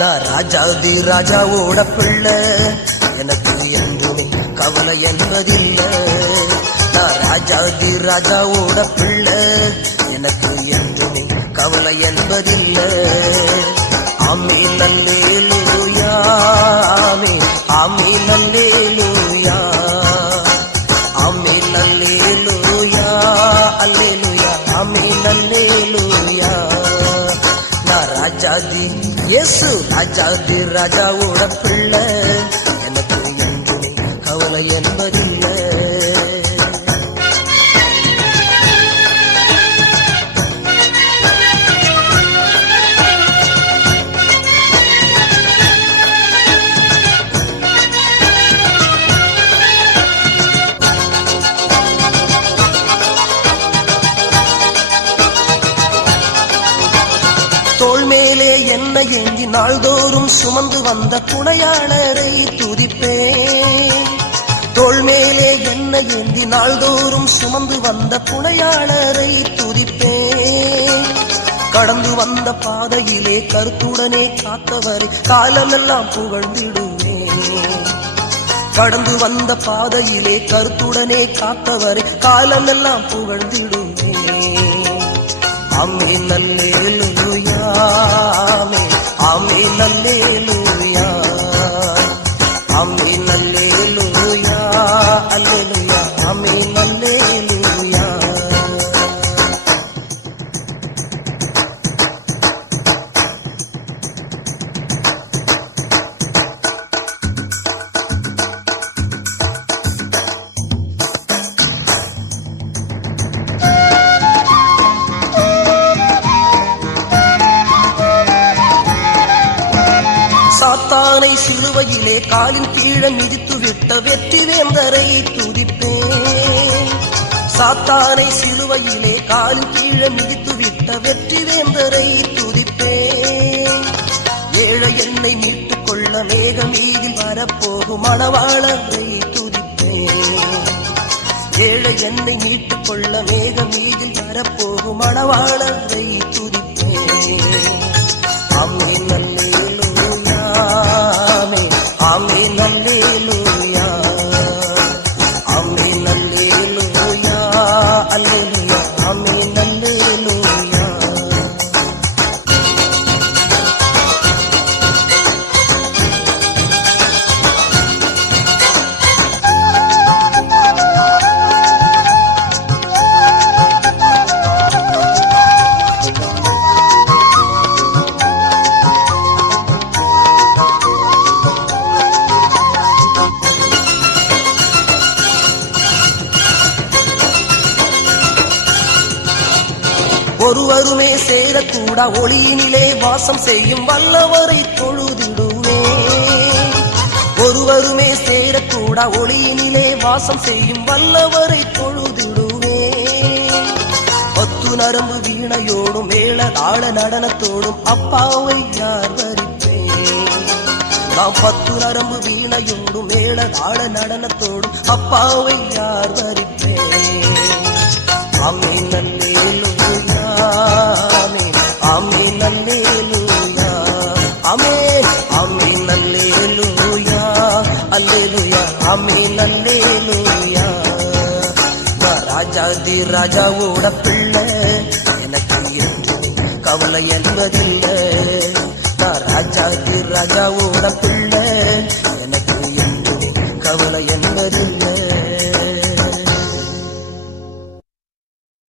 நான் ராஜாதி ராஜாவோட பிள்ளை, எனக்கு என்றுமே கவலை என்பதில்லை. நான் ராஜாதி ராஜாவோட பிள்ளை, எனக்கு என்றுமே கவலை என்பதில்லை. ஆமீன் அல்லேலூயா, ஆமீன் ஆமீன் அல்லேலூயா, ஆமீன் அல்லேலூயா, அல்லேலூயா, ஆமீன் அல்லேலூயா. நான் ராஜாதி இயேசு ராஜாதி ராஜாவோட பிள்ளை, எனக்கு என்றுமே கவலை என்பதில்லை. தோள் மேலே என்னை ஏந்தி நாள்தோறும் சுமந்து வந்த புனையாளரை துதிப்பேன். தோள் மேலே என்னை ஏந்தி நாள்தோறும் சுமந்து வந்த புனையாளரை துதிப்பேன். கடந்து வந்த பாதையிலே கருத்துடனே காத்தவரை காலமெல்லாம் புகழ்ந்திடுவேன். கடந்து வந்த பாதையிலே கருத்துடனே காத்தவரை காலமெல்லாம் புகழ்ந்திடுவேன். ஆமீன் அல்லேலூயா, ஆமீன் ஆமீன் அல்லேலூயா, ஆமீன் அல்லேலூயா, அல்லேலூயா, ஆமீன் அல்லேலூயா. சாத்தானை சிலுவையிலே காலின் கீழே மிதித்து விட்ட வெற்றி வேந்தரை துதிப்பேன். சாத்தானை சிலுவையிலே காலின் கீழே மிதித்து விட்ட வெற்றி வேந்தரை துதிப்பேன். ஏழை என்னை மீட்டுக் கொள்ள மேக மீதில் வரப்போகும் மணவாளரை துதிப்பேன். ஏழை என்னை மீட்டுக் கொள்ள மேக மீதில் வரப்போகும் மணவாளரை துதிப்பேன். ஆமீன் அல்லேலூயா, ஆமீன் அல்லேலூயா, ஆமீன் அல்லேலூயா, அல்லேலூயா, ஆமீன் அல்லேலூயா. ஒருவருமே சேரக்கூடா ஒளியினிலே வாசம் செய்யும் வல்லவரை தொழுதிடுவேன். ஒருவருமே சேரக்கூடா ஒளியினிலே வாசம் செய்யும் வல்லவரை தொழுதிடுவேன். 10 நரம்பு வீணையோடும் மேள தாள நடனத்தோடும் அப்பாவை யார் வரிப்பேன். நாம் 10 நரம்பு வீணையோடும் மேள தாள நடனத்தோடும் அப்பாவை யார் வரிப்பேன். ஆமீன் அல்லேலூயா, ஆமீன் ஆமீன் அல்லேலூயா, ஆமீன் ஆமீன் அல்லேலூயா, அல்லேலூயா, ஆமீன் அல்லேலூயா. நான் ராஜாதி ராஜாவோட பிள்ளை, எனக்கு என்று கவலை என்பதில்லை. நான் ராஜாதி ராஜாவோட பிள்ளை,